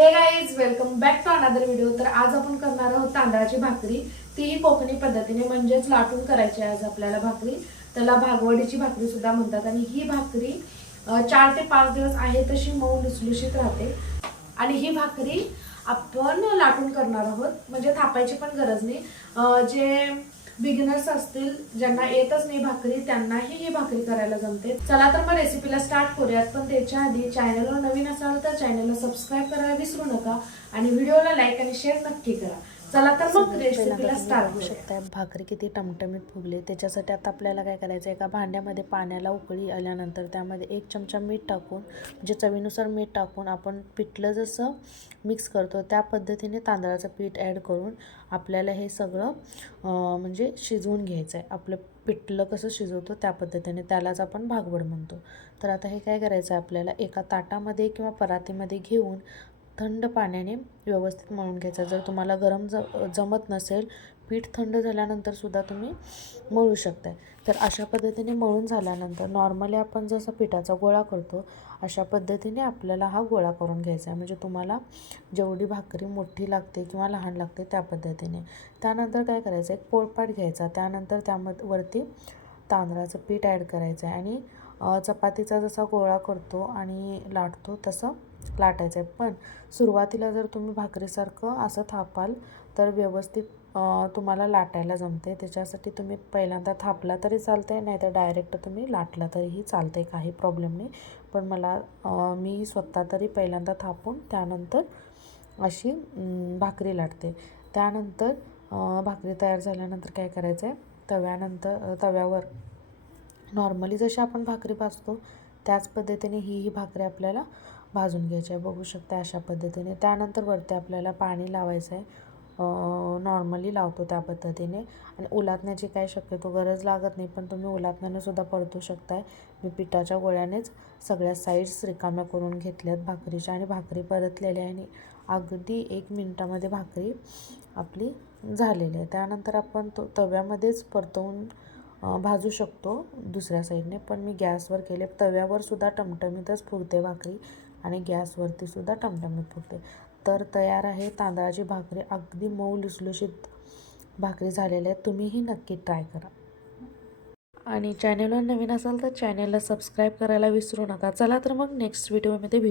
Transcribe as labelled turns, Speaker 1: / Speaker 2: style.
Speaker 1: Hey guys welcome back to another video तर आज आपण करणार आहोत तांदळाची भाकरी. तीही कोकणी पद्धतीने म्हणजेच लाटून करायची आहे आज आपल्याला भाकरी. त्याला भागवडीची भाकरी सुद्धा म्हणतात आणि ही भाकरी चार ते पाच दिवस आहे तशी मऊ लुसलुशीत राहते. आणि ही भाकरी आपण लाटून करणार आहोत. म्हणजे थापायची पण गरज नाही. जे बिगिनर्स असतील ज्यांना येतच नाही भाकरी त्यांनाही ही भाकरी करायला जमते. चला तर मग रेसिपीला स्टार्ट करूयात पण त्याच्या आधी चॅनलवर नवीन असाल तर चॅनलला सबस्क्राईब करायला विसरू नका आणि व्हिडिओला लाईक आणि शेअर नक्की करा. चला तर मग रेसिपीला स्टार्ट
Speaker 2: शकता भाकरी किती टमटमीत फुगले त्याच्यासाठी आता आपल्याला काय करायचं एका भांड्यामध्ये पाण्याला उकळी आल्यानंतर त्यामध्ये एक चमचा मीठ टाकून म्हणजे चवीनुसार मीठ टाकून आपण पिठलं जसं मिक्स करतो त्या पद्धतीने तांदळाचं पीठ ॲड करून आपल्याला हे सगळं म्हणजे शिजवून घ्यायचं आहे आपलं पिठलं कसं शिजवतो त्या पद्धतीने त्यालाच आपण भागवड म्हणतो. तर आता हे काय करायचं आहे आपल्याला एका ताटामध्ये किंवा परातीमध्ये घेऊन थंड पाण्याने व्यवस्थित मळून घ्यायचा. जर तुम्हाला गरम ज जमत नसेल पीठ थंड झाल्यानंतर सुद्धा तुम्ही मळू शकताय. तर अशा पद्धतीने मळून झाल्यानंतर नॉर्मली आपण जसं पिठाचा गोळा करतो अशा पद्धतीने आपल्याला हा गोळा करून घ्यायचा आहे. म्हणजे तुम्हाला जेवढी भाकरी मोठी लागते किंवा लहान लागते त्या पद्धतीने. त्यानंतर काय करायचं एक पोळपाट घ्यायचा. त्यानंतर त्यामध्ये वरती तांदळाचं पीठ ॲड करायचं आहे. आणि चपातीचा जसा गोळा करतो आणि लाटतो तसं लाटायचं. आहे पण सुरुवातीला जर तुम्ही भाकरीसारखं असं थापाल तर व्यवस्थित तुम्हाला लाटायला जमते त्याच्यासाठी तुम्ही पहिल्यांदा थापला तरी चालते नाही तर डायरेक्ट तुम्ही लाटला तरीही चालते काही प्रॉब्लेम नाही. पण मला मी स्वतः तरी पहिल्यांदा थापून त्यानंतर अशी भाकरी लाटते. त्यानंतर भाकरी तयार झाल्यानंतर काय करायचं आहे तव्यानंतर तव्यावर नॉर्मली जशी आपण भाकरी भाजतो त्याच पद्धतीने ही ही भाकरी आपल्याला भाजून घ्यायची आहे. बघू शकता अशा पद्धतीने. त्यानंतर वरती आपल्याला पाणी लावायचं आहे. नॉर्मली लावतो त्या पद्धतीने. आणि ओलातण्याची काय शक्यतो गरज लागत नाही पण तुम्ही उलाटण्याने सुद्धा परतू शकताय. मी पिठाच्या गोळ्यानेच सगळ्या साईड्स रिकाम्या करून घेतल्यात भाकरीच्या आणि भाकरी परतलेल्या आहे. आणि अगदी एक मिनटामध्ये भाकरी आपली झालेली आहे. त्यानंतर आपण तो तव्यामध्येच परतवून भाजू शकतो दुसऱ्या साईडने पण मी गॅसवर केले. तव्यावर सुद्धा टमटमीतच फुरते भाकरी. आणि गॅसवरती सुद्धा टमटमीत फुगते तर तयार आहे तांदळाची भाकरी. अगदी मऊ लुसलुशीत भाकरी झालेल्या आहे तुम्हीही नक्की ट्राय करा. आणि चॅनेलवर नवीन असाल तर चॅनेलला सबस्क्राईब करायला विसरू नका. चला तर मग नेक्स्ट व्हिडिओमध्ये भेटू.